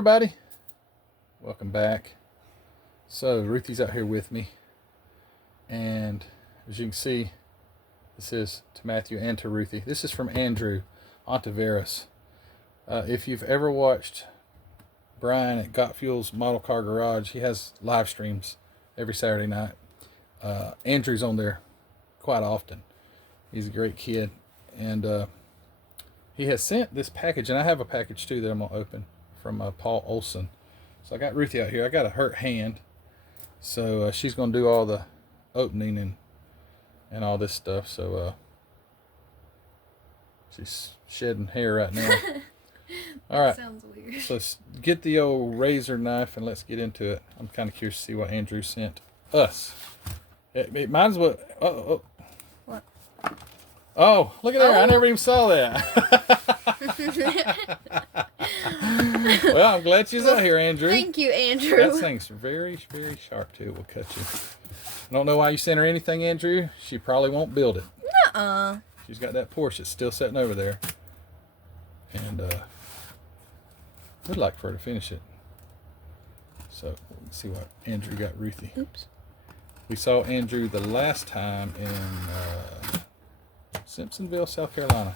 everybody, welcome back. So Ruthie's out here with me, and as you can see, this is to Matthew and to Ruthie. This is from Andrew Ontiveros. If you've ever watched Brian at Got Fuel's Model Car Garage, he has live streams every Saturday night. Andrew's on there quite often. He's a great kid, and he has sent this package, and I have a package too that I'm gonna open from Paul Olson. So I got Ruthie out here. I got a hurt hand, so she's gonna do all the opening and all this stuff. So she's shedding hair right now. All right. Sounds weird. So let's get the old razor knife and let's get into it. I'm kind of curious to see what Andrew sent us. Mine's what. Oh. What? Oh, look at there. I never even saw that. Well, I'm glad she's out here, Andrew. Thank you, Andrew. That thing's very, very sharp, too. It will cut you. I don't know why you sent her anything, Andrew. She probably won't build it. Nuh-uh. She's got that Porsche that's still sitting over there. And I'd like for her to finish it. So, let's see what Andrew got Ruthie. Oops. We saw Andrew the last time in Simpsonville, South Carolina.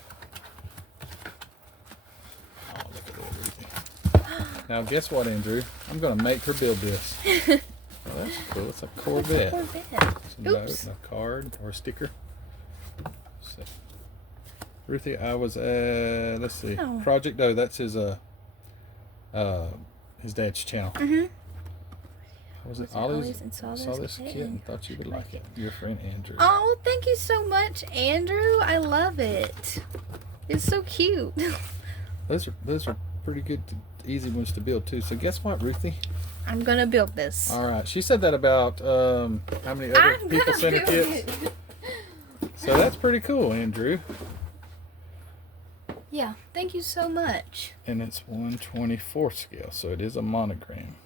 Oh, look at that, Ruthie. Now, guess what, Andrew? I'm going to make her build this. Oh, that's cool. It's a Corvette. It's a note, a card, or a sticker. So, Ruthie, I was at, let's see, Project O. That's his dad's channel. Mm-hmm. Was it Ollie's? And saw this kit and thought you would like it. Your friend Andrew. Oh, thank you so much, Andrew. I love it. It's so cute. Those are pretty good, easy ones to build too. So guess what, Ruthie? I'm gonna build this. All right. She said that about how many other people sent her kits. So that's pretty cool, Andrew. Yeah. Thank you so much. And it's 1/24 scale, so it is a monogram.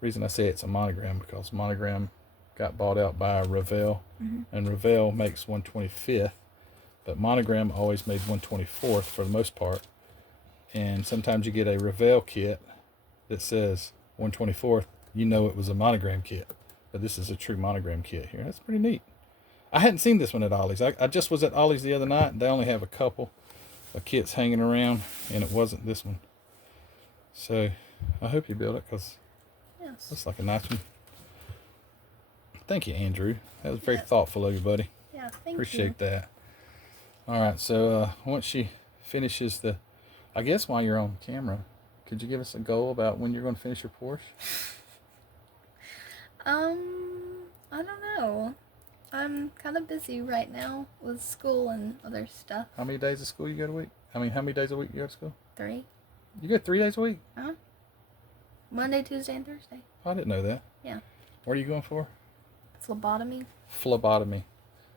Reason I say it's a monogram because monogram got bought out by Revell, and Revell makes 1/25th, but monogram always made 1/24th for the most part. And sometimes you get a Revell kit that says 1/24th, you know it was a monogram kit, but this is a true monogram kit here. That's pretty neat. I hadn't seen this one at Ollie's. I just was at Ollie's the other night, and they only have a couple of kits hanging around, and it wasn't this one. So I hope you build it because looks like a nice one. Thank you, Andrew. That was very thoughtful of you, buddy. Yeah, Appreciate that. All right, so once she finishes I guess while you're on camera, could you give us a goal about when you're going to finish your Porsche? I don't know. I'm kind of busy right now with school and other stuff. How many days of school you go a week? I mean, how many days a week you go to school? 3. You go 3 days a week? Huh? Monday, Tuesday, and Thursday. I didn't know that. Yeah. What are you going for? Phlebotomy. Phlebotomy.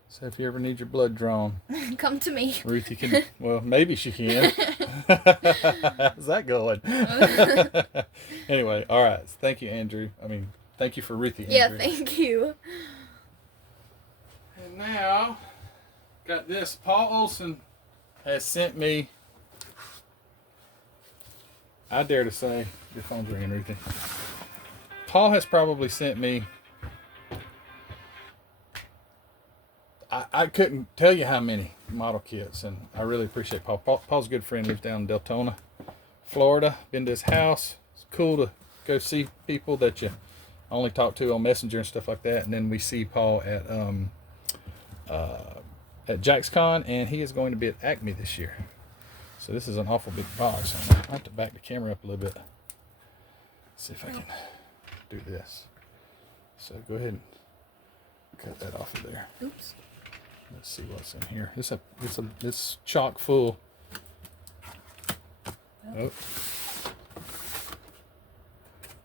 So if you ever need your blood drawn, come to me. Ruthie can, well, maybe she can. How's that going? Anyway, all right. Thank you, Andrew. I mean, thank you for Ruthie, Andrew. Yeah, thank you. And now, got this. Paul Olson has sent me, I dare to say, your phone's ringing, Ruthie. Paul has probably sent me, I couldn't tell you how many model kits, and I really appreciate Paul. Paul's a good friend, lives down in Deltona, Florida. Been to his house. It's cool to go see people that you only talk to on Messenger and stuff like that. And then we see Paul at JaxCon, and he is going to be at Acme this year. So this is an awful big box. I have to back the camera up a little bit. See if I can do this. So go ahead and cut that off of there. Oops. Let's see what's in here. It's chock full. Oh.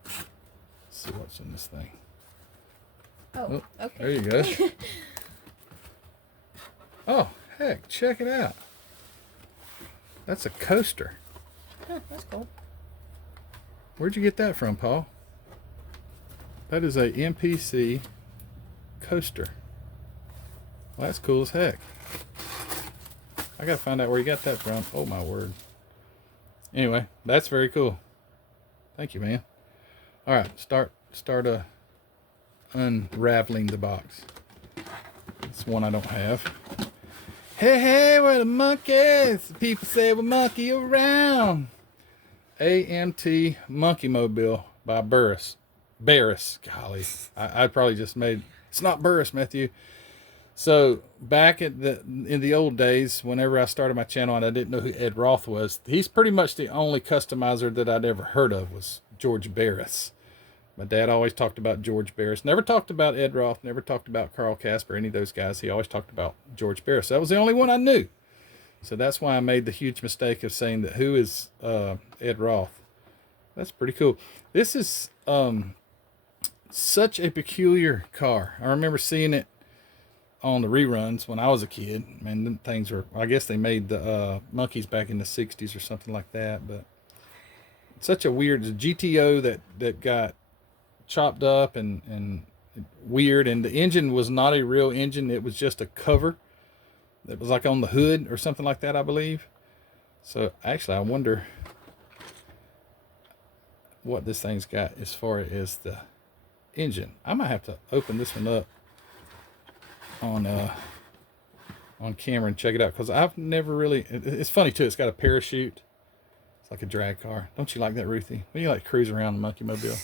Let's see what's in this thing. Oh, okay. There you go. Oh, heck, check it out. That's a coaster. Oh, that's cool. Where'd you get that from, Paul? That is a MPC coaster. Well, that's cool as heck. I gotta find out where you got that from. Oh my word. Anyway, that's very cool. Thank you, man. All right, start unraveling the box. It's one I don't have. Hey, hey, we're the monkeys. People say we monkey around. AMT Monkey Mobile by Burris. Golly, I probably just made. It's not Burris, Matthew. So back in the old days, whenever I started my channel and I didn't know who Ed Roth was, he's pretty much the only customizer that I'd ever heard of was George Barris. My dad always talked about George Barris. Never talked about Ed Roth, never talked about Carl Casper, any of those guys. He always talked about George Barris. That was the only one I knew. So that's why I made the huge mistake of saying that who is Ed Roth. That's pretty cool. This is such a peculiar car. I remember seeing it on the reruns when I was a kid. Man, them things were, I guess they made the monkeys back in the 60s or something like that. But such a weird GTO that got chopped up and weird, and the engine was not a real engine. It was just a cover that was like on the hood or something like that, I believe. So actually I wonder what this thing's got as far as the engine. I might have to open this one up on camera and check it out, because I've never really, it's funny too, it's got a parachute. It's like a drag car. Don't you like that, Ruthie? When you like cruise around the monkey mobile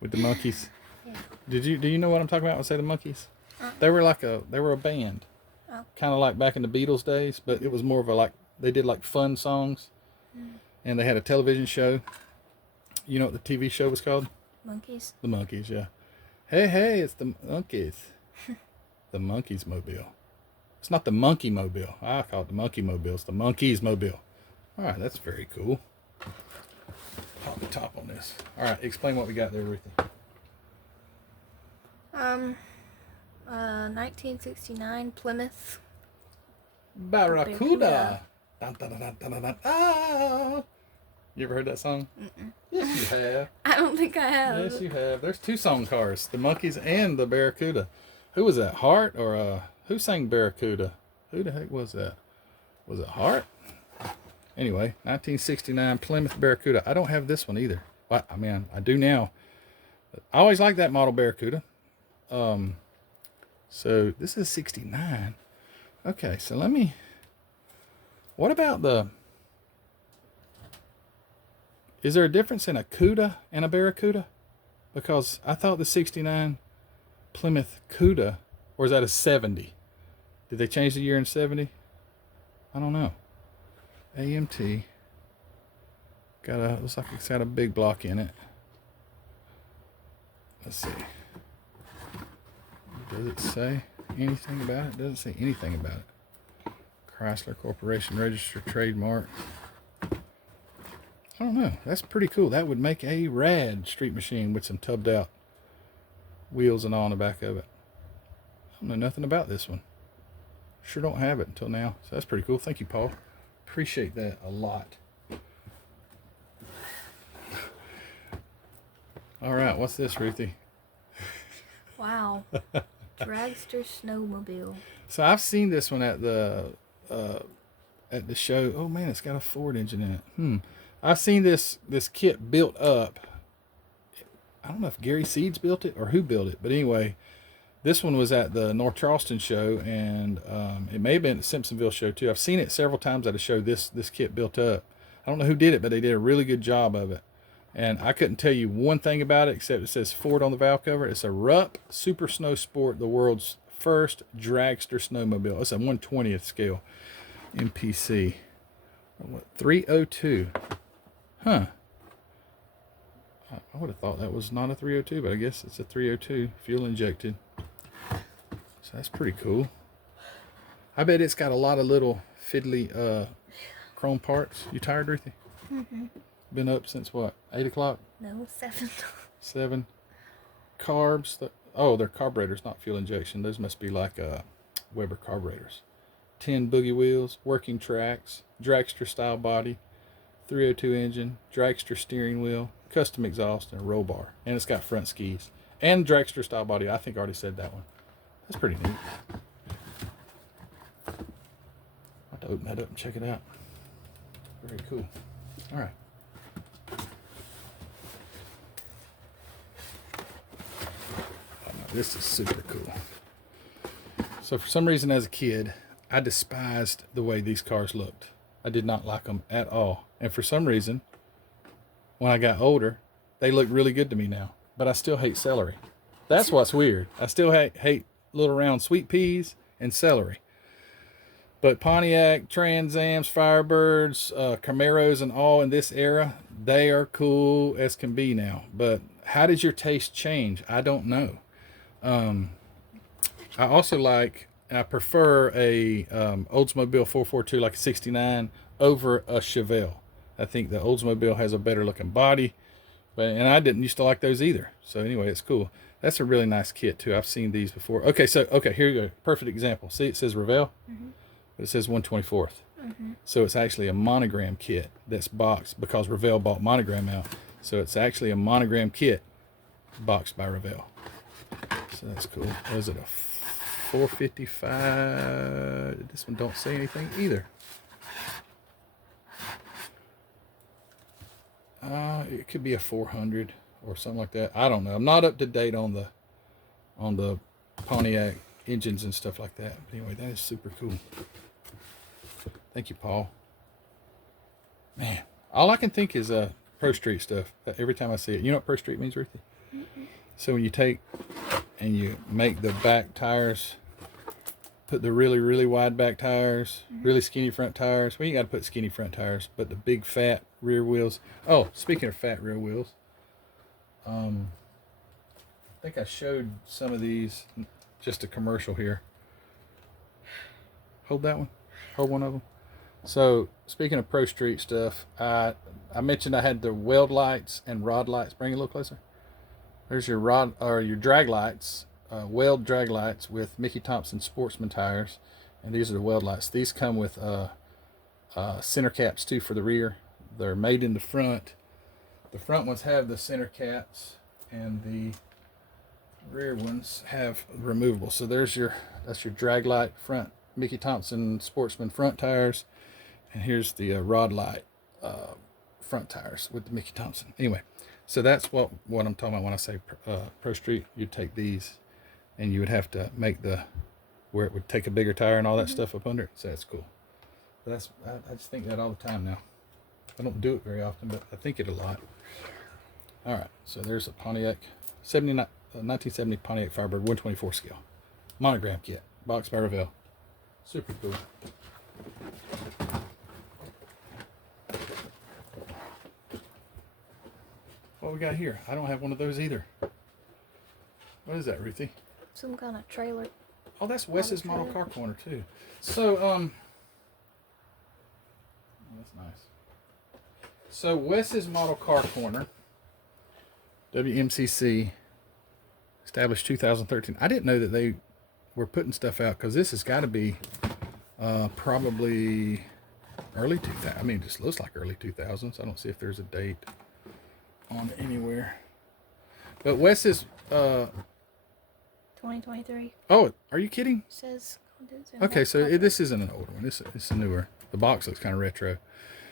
with the monkeys. Yeah. Do you know what I'm talking about when I say the monkeys? They were a band. Oh. Kind of like back in the Beatles days, but it was more of a they did like fun songs. And they had a television show. You know what the TV show was called? Monkeys. The Monkeys, yeah. Hey, it's the Monkeys. The Monkeys Mobile. It's not the Monkey Mobile. I call it the Monkey Mobile. It's the Monkeys Mobile. All right, that's very cool. Pop the top on this. All right, explain what we got there, Ruthie. 1969 Plymouth Barracuda. Dun, dun, dun, dun, dun, dun, ah. You ever heard that song? Mm-mm. Yes, you have. I don't think I have. Yes, you have. There's two song cars, the Monkeys and the Barracuda. Who was that? Hart or who sang Barracuda? Who the heck was that? Was it Hart? Anyway, 1969 Plymouth Barracuda. I don't have this one either. Well, I mean, I do now. I always liked that model Barracuda. So this is 69. Okay, so what about is there a difference in a Cuda and a Barracuda? Because I thought the 69 Plymouth Cuda, or is that a 70? Did they change the year in 70? I don't know. AMT. Looks like it's got a big block in it. Let's see. Does it say anything about it? It doesn't say anything about it. Chrysler Corporation registered trademark. I don't know. That's pretty cool. That would make a rad street machine with some tubbed out wheels and all on the back of it. I don't know nothing about this one. Sure don't have it until now. So that's pretty cool. Thank you, Paul. Appreciate that a lot. All right, what's this, Ruthie? Wow. Dragster snowmobile. So I've seen this one at the show. Oh man, it's got a Ford engine in it. I've seen this kit built up. I don't know if Gary Seeds built it or who built it, but anyway, this one was at the North Charleston show, and it may have been at the Simpsonville show too. I've seen it several times at a show. This kit built up. I don't know who did it, but they did a really good job of it. And I couldn't tell you one thing about it except it says Ford on the valve cover. It's a Rupp Super Snow Sport, the world's first dragster snowmobile. It's a 1/20th scale MPC. 302. Huh. I would have thought that was not a 302, but I guess it's a 302 fuel injected. So that's pretty cool. I bet it's got a lot of little fiddly chrome parts. You tired, Ruthie? Mm-hmm. Been up since what? 8 o'clock? No, 7. 7. Carbs. They're carburetors, not fuel injection. Those must be like Weber carburetors. 10 boogie wheels, working tracks, dragster style body, 302 engine, dragster steering wheel, custom exhaust, and a roll bar. And it's got front skis. And dragster style body. I think I already said that one. That's pretty neat. I'll have to open that up and check it out. Very cool. All right. this is super cool. So for some reason as a kid, I despised the way these cars looked. I did not like them at all. And for some reason, when I got older, they look really good to me now. But I still hate celery. That's what's weird. I still hate little round sweet peas and celery. But Pontiac, Trans Ams, Firebirds, Camaros, and all in this era, they are cool as can be now. But how did your taste change? I don't know. I prefer a Oldsmobile 442 like a 69 over a Chevelle. I think the Oldsmobile has a better looking body, and I didn't used to like those either. So anyway, it's cool. That's a really nice kit too. I've seen these before. Okay, here you go. Perfect example. See, it says Revell, but it says 1/24. So it's actually a monogram kit that's boxed because Revell bought monogram out. So it's actually a monogram kit boxed by Revell. So that's cool. Was it a 455? This one don't say anything either. It could be a 400 or something like that. I don't know. I'm not up to date on the Pontiac engines and stuff like that. But anyway, that is super cool. Thank you, Paul. Man, all I can think is Pro Street stuff. Every time I see it, you know what Pro Street means, Ruthie? So when you take and you make the back tires, put the really, really wide back tires, really skinny front tires. Well, you got to put skinny front tires, but the big fat rear wheels. Oh, speaking of fat rear wheels, I think I showed some of these, just a commercial here. Hold that one. Hold one of them. So speaking of Pro Street stuff, I mentioned I had the weld lights and rod lights. Bring it a little closer. There's your rod or your drag lights, weld drag lights with Mickey Thompson Sportsman tires, and these are the weld lights. These come with center caps too for the rear. They're made in the front. The front ones have the center caps, and the rear ones have removable. So that's your drag light front Mickey Thompson Sportsman front tires, and here's the rod light front tires with the Mickey Thompson. Anyway. So that's what I'm talking about when I say Pro Street. You'd take these and you would have to make where it would take a bigger tire and all that stuff up under it. So that's cool. But I just think that all the time now. I don't do it very often, but I think it a lot. All right, so there's a Pontiac 1970 Pontiac Firebird 1/24 scale. Monogram kit, boxed by Revell. Super cool. What we got here? I don't have one of those either. What is that, Ruthie? Some kind of trailer. Oh, that's Wes's model car corner too. So, oh, that's nice. So Wes's model car corner, WMCC, established 2013. I didn't know that they were putting stuff out because this has got to be probably early 2000. I mean, it just looks like early 2000s. I don't see if there's a date on it anywhere. But Wes's 2023. Oh, are you kidding? Says okay, so this isn't an older one. It's a newer. The box looks kind of retro.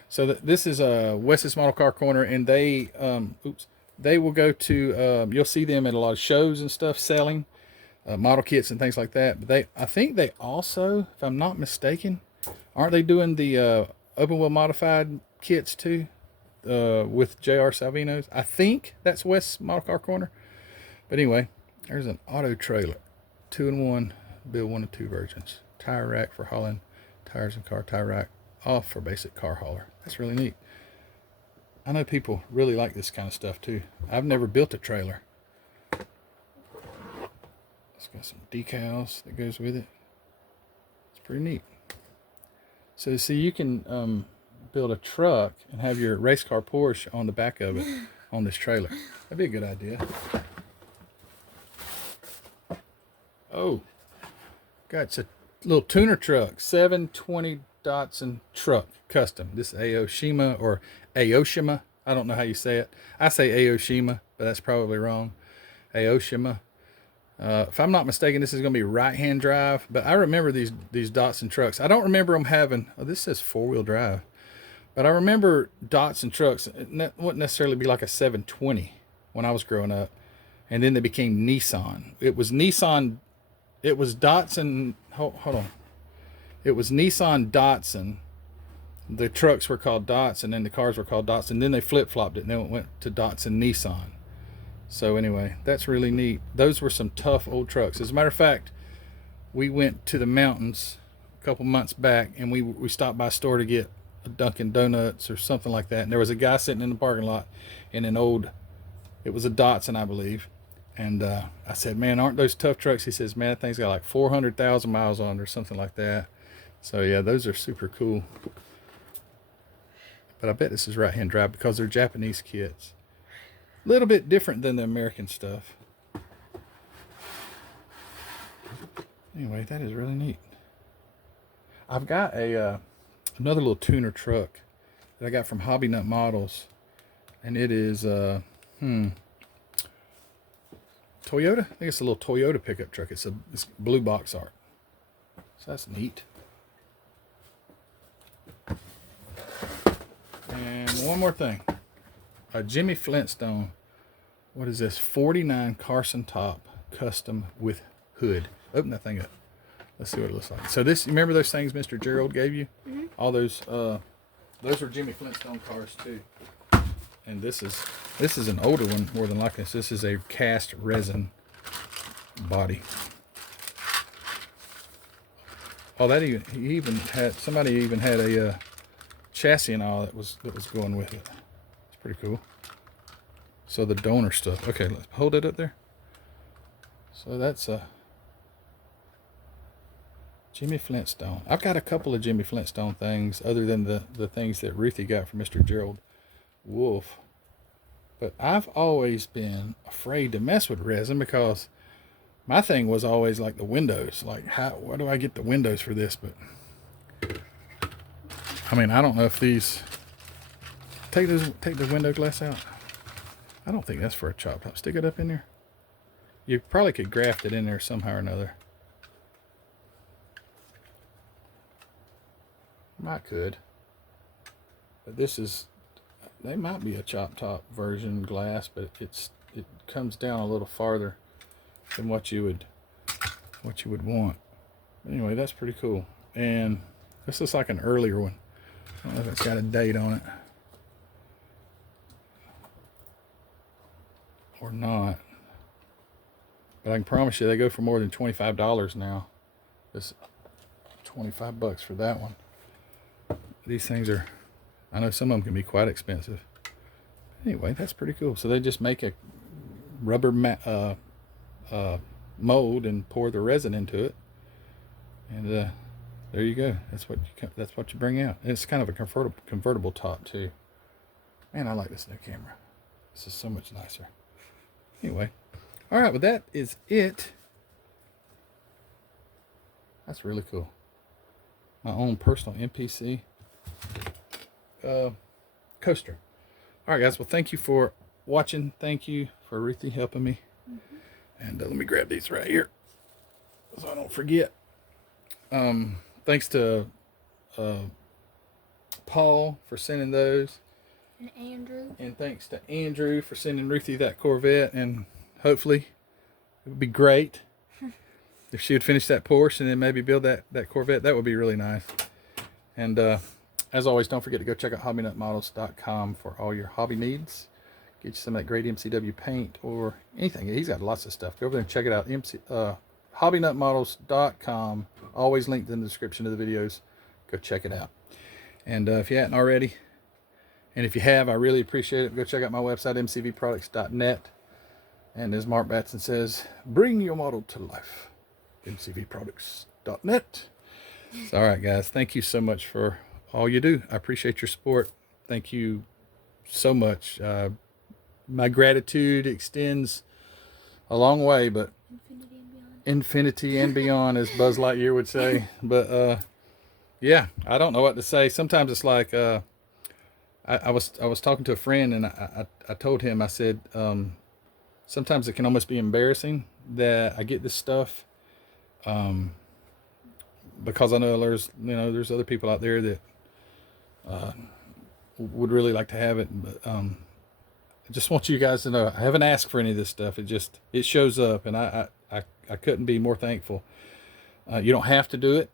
So this is a Wes's model car corner, and they will go to you'll see them at a lot of shows and stuff selling model kits and things like that. But I think they also, if I'm not mistaken, aren't they doing the open wheel modified kits too? With J.R. Salvino's. I think that's West's Model Car Corner. But anyway, there's an auto trailer. 2-in-1, build 1 of 2 versions. Tire rack for hauling tires and car. Tire rack off for basic car hauler. That's really neat. I know people really like this kind of stuff too. I've never built a trailer. It's got some decals that goes with it. It's pretty neat. So see, you can build a truck and have your race car Porsche on the back of it on this trailer. That'd be a good idea. Oh, got a little tuner truck, 720 Datsun truck, custom. This Aoshima or Aoshima. I don't know how you say it. I say Aoshima, but that's probably wrong. Aoshima. If I'm not mistaken, this is going to be right-hand drive. But I remember these Datsun trucks. I don't remember them having. Oh, this says 4-wheel drive. But I remember Datsun trucks. It wouldn't necessarily be like a 720 when I was growing up. and then they became Nissan. It was Nissan. It was Datsun. Hold on. It was Nissan Datsun. The trucks were called Datsun, and the cars were called Datsun. Then they flip-flopped it, and then it went to Datsun Nissan. So anyway, that's really neat. Those were some tough old trucks. As a matter of fact, we went to the mountains a couple months back, and we stopped by a store to get a Dunkin' Donuts or something like that. And there was a guy sitting in the parking lot in an old, it was a Datsun, I believe. And I said, man, aren't those tough trucks? He says, man, that thing's got like 400,000 miles on it or something like that. So yeah, those are super cool. But I bet this is right-hand drive because they're Japanese kits. A little bit different than the American stuff. Anyway, that is really neat. I've got a another little tuner truck that I got from Hobby Nut Models, and it is Toyota. I think it's a little Toyota pickup truck. It's blue box art, so that's neat. And one more thing, a Jimmy Flintstone. What is this? 49 Carson top custom with hood. Open that thing up. Let's see what it looks like. So this, remember those things Mr. Gerald gave you? Mm-hmm. All those were Jimmy Flintstone cars too. And this is an older one more than likely. This is a cast resin body. Oh, somebody even had a chassis and all that was going with it. It's pretty cool. So the donor stuff. Okay, let's hold it up there. So that's a Jimmy Flintstone. I've got a couple of Jimmy Flintstone things other than the things that Ruthie got from Mr. Gerald Wolf. But I've always been afraid to mess with resin because my thing was always like the windows. Like, where do I get the windows for this? But I mean, I don't know if these take the window glass out. I don't think that's for a chop top. Stick it up in there. You probably could graft it in there somehow or another. Might could. But this is, they might be a chop top version glass, but it comes down a little farther than what you would want. Anyway, that's pretty cool. And this looks like an earlier one. I don't know if it's got a date on it or not, but I can promise you they go for more than $25 now. It's $25 for that one. These things are, I know some of them can be quite expensive. Anyway, that's pretty cool. So they just make a rubber mold and pour the resin into it, and there you go. That's what you bring out. And it's kind of a convertible top too. Man, I like this new camera. This is so much nicer. Anyway, all right. Well, that is it. That's really cool. My own personal MPC coaster. All right, guys. Well, thank you for watching. Thank you for Ruthie helping me. Mm-hmm. And let me grab these right here so I don't forget. Thanks to Paul for sending those. And Andrew. And thanks to Andrew for sending Ruthie that Corvette. And hopefully it would be great if she would finish that Porsche and then maybe build that Corvette. That would be really nice. And as always, don't forget to go check out hobbynutmodels.com for all your hobby needs. Get you some of that great MCW paint or anything. He's got lots of stuff. Go over there and check it out. Hobbynutmodels.com. Always linked in the description of the videos. Go check it out. And if you hadn't already, and if you have, I really appreciate it. Go check out my website, mcvproducts.net. And as Mark Batson says, bring your model to life. mcvproducts.net. So, all right, guys. Thank you so much for all you do. I appreciate your support. Thank you so much. My gratitude extends a long way, but infinity and beyond, as Buzz Lightyear would say. But yeah, I don't know what to say. Sometimes it's like I was talking to a friend, and I told him, I said, sometimes it can almost be embarrassing that I get this stuff, because I know there's other people out there that would really like to have it, but just want you guys to know I haven't asked for any of this stuff. It shows up, and I couldn't be more thankful. You don't have to do it.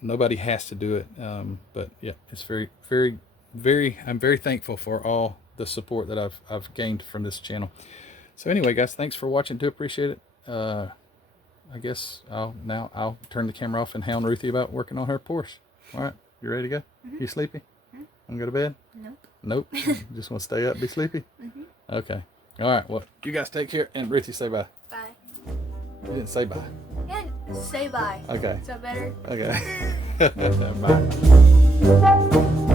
Nobody has to do it. But yeah, it's very, very, very. I'm very thankful for all the support that I've gained from this channel. So anyway, guys, thanks for watching. Do appreciate it. I guess I'll turn the camera off and hound Ruthie about working on her Porsche. All right, you ready to go? You sleepy? Want to go to bed? Nope. Nope. Just want to stay up, be sleepy? Okay. All right. Well, you guys take care, and Ruthie, say bye. Bye. You didn't say bye. Yeah, say bye. Okay. Is that better? Okay. Bye.